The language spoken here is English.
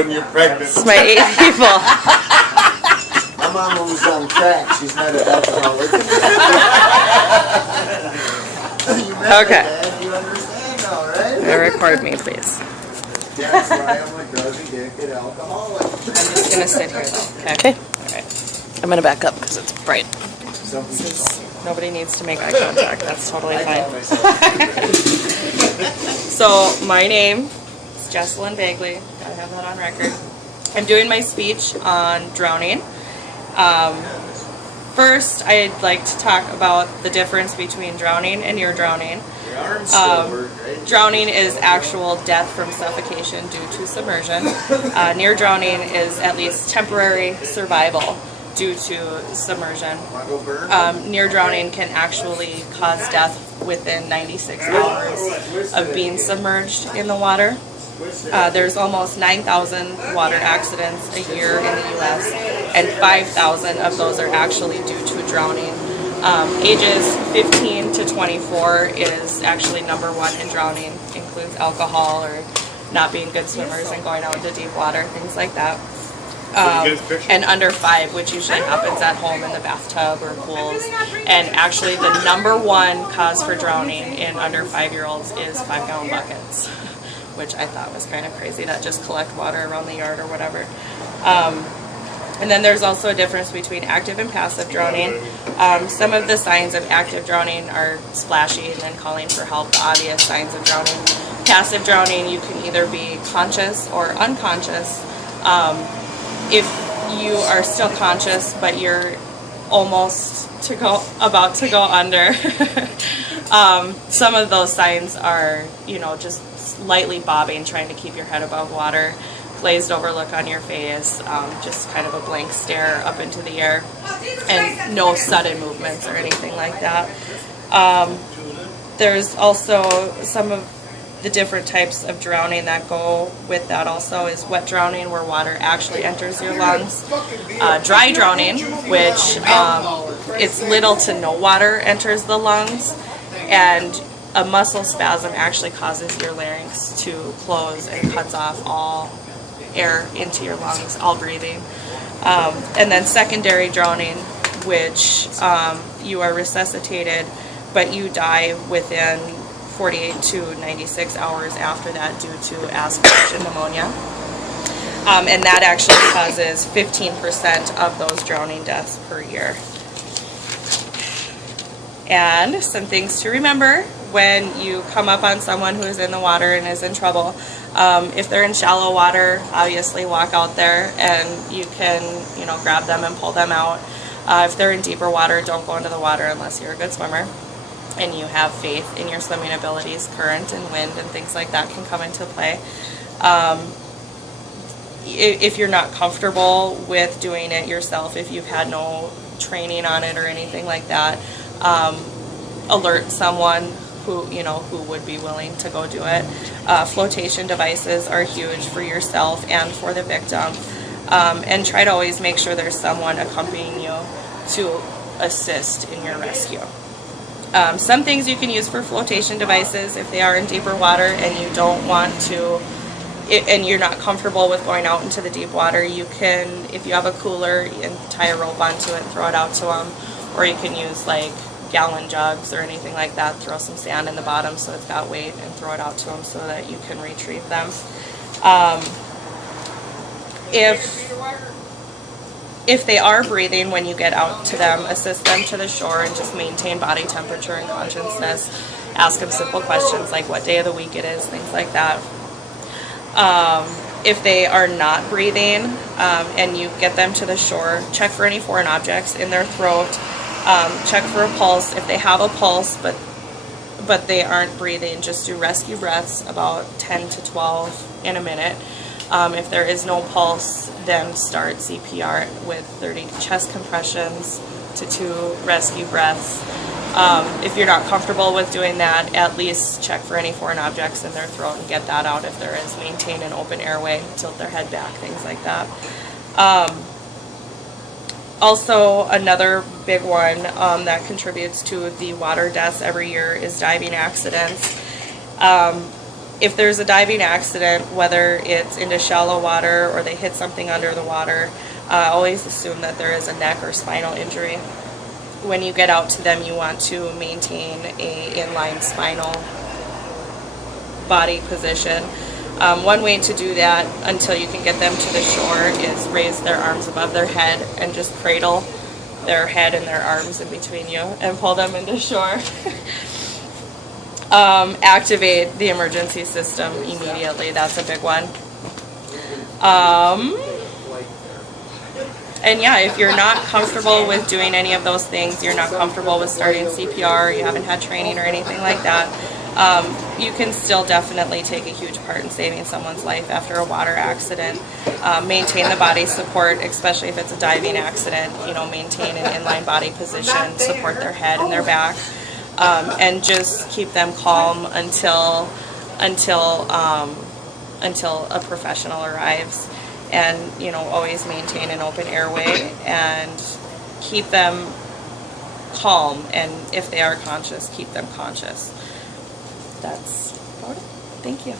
When you're pregnant. It's my 8 people. My mama was on crack. She's not an alcoholic. Okay. Dad, you understand now, right? Record me, please. That's why I'm a druggy dick and alcoholic. I'm just gonna sit here though. Okay. All right. I'm gonna back up because it's bright. Nobody needs to make eye contact. That's totally fine. So my name is Jessalyn Bagley. Gotta have that on record. I'm doing my speech on drowning. First, I'd like to talk about the difference between drowning and near drowning. Drowning is actual death from suffocation due to submersion. Near drowning is at least temporary survival due to submersion. Near drowning can actually cause death within 96 hours of being submerged in the water. There's almost 9,000 water accidents a year in the U.S. and 5,000 of those are actually due to drowning. Ages 15 to 24 is actually #1 in drowning. Includes alcohol or not being good swimmers and going out into deep water, things like that. And under 5, which usually happens at home in the bathtub or pools. And actually the #1 cause for drowning in under 5-year-olds is 5-gallon buckets, which I thought was kind of crazy, that just collect water around the yard or whatever. And then there's also a difference between active and passive drowning. Some of the signs of active drowning are splashy and then calling for help, the obvious signs of drowning. Passive drowning, you can either be conscious or unconscious. If you are still conscious but you're almost about to go under, some of those signs are, just slightly bobbing, trying to keep your head above water, glazed over look on your face, just kind of a blank stare up into the air, and no sudden movements or anything like that. There's also some of the different types of drowning that go with that also is wet drowning, where water actually enters your lungs. Dry drowning, which it's little to no water enters the lungs, and a muscle spasm actually causes your larynx to close and cuts off all air into your lungs, all breathing. And then secondary drowning, which you are resuscitated, but you die within 48 to 96 hours after that due to aspiration pneumonia. And that actually causes 15% of those drowning deaths per year. And some things to remember when you come up on someone who is in the water and is in trouble. If they're in shallow water, obviously walk out there and you can, grab them and pull them out. If they're in deeper water, don't go into the water unless you're a good swimmer and you have faith in your swimming abilities. Current and wind and things like that can come into play. If you're not comfortable with doing it yourself, if you've had no training on it or anything like that, alert someone who would be willing to go do it. Flotation devices are huge for yourself and for the victim. And try to always make sure there's someone accompanying you to assist in your rescue. Some things you can use for flotation devices if they are in deeper water and you don't want to, and you're not comfortable with going out into the deep water, you can, if you have a cooler, and tie a rope onto it and throw it out to them. Or you can use like gallon jugs or anything like that, throw some sand in the bottom so it's got weight and throw it out to them so that you can retrieve them. If they are breathing when you get out to them, assist them to the shore and just maintain body temperature and consciousness. Ask them simple questions like what day of the week it is, things like that. If they are not breathing and you get them to the shore, check for any foreign objects in their throat. Check for a pulse. If they have a pulse but they aren't breathing, just do rescue breaths, about 10 to 12 in a minute. If there is no pulse, then start CPR with 30 chest compressions to 2 rescue breaths. If you're not comfortable with doing that, at least check for any foreign objects in their throat and get that out if there is. Maintain an open airway, tilt their head back, things like that. Also, another big one that contributes to the water deaths every year is diving accidents. if there's a diving accident, whether it's into shallow water or they hit something under the water, always assume that there is a neck or spinal injury. When you get out to them, you want to maintain a inline spinal body position. One way to do that until you can get them to the shore is raise their arms above their head and just cradle their head and their arms in between you and pull them into shore. Activate the emergency system immediately. That's a big one. And yeah, if you're not comfortable with doing any of those things, you're not comfortable with starting CPR, you haven't had training or anything like that, you can still definitely take a huge part in saving someone's life after a water accident. Maintain the body support, especially if it's a diving accident. You know, maintain an inline body position, support their head and their back, and just keep them calm until a professional arrives. And, you know, always maintain an open airway and keep them calm, and if they are conscious, keep them conscious. That's about it. Thank you.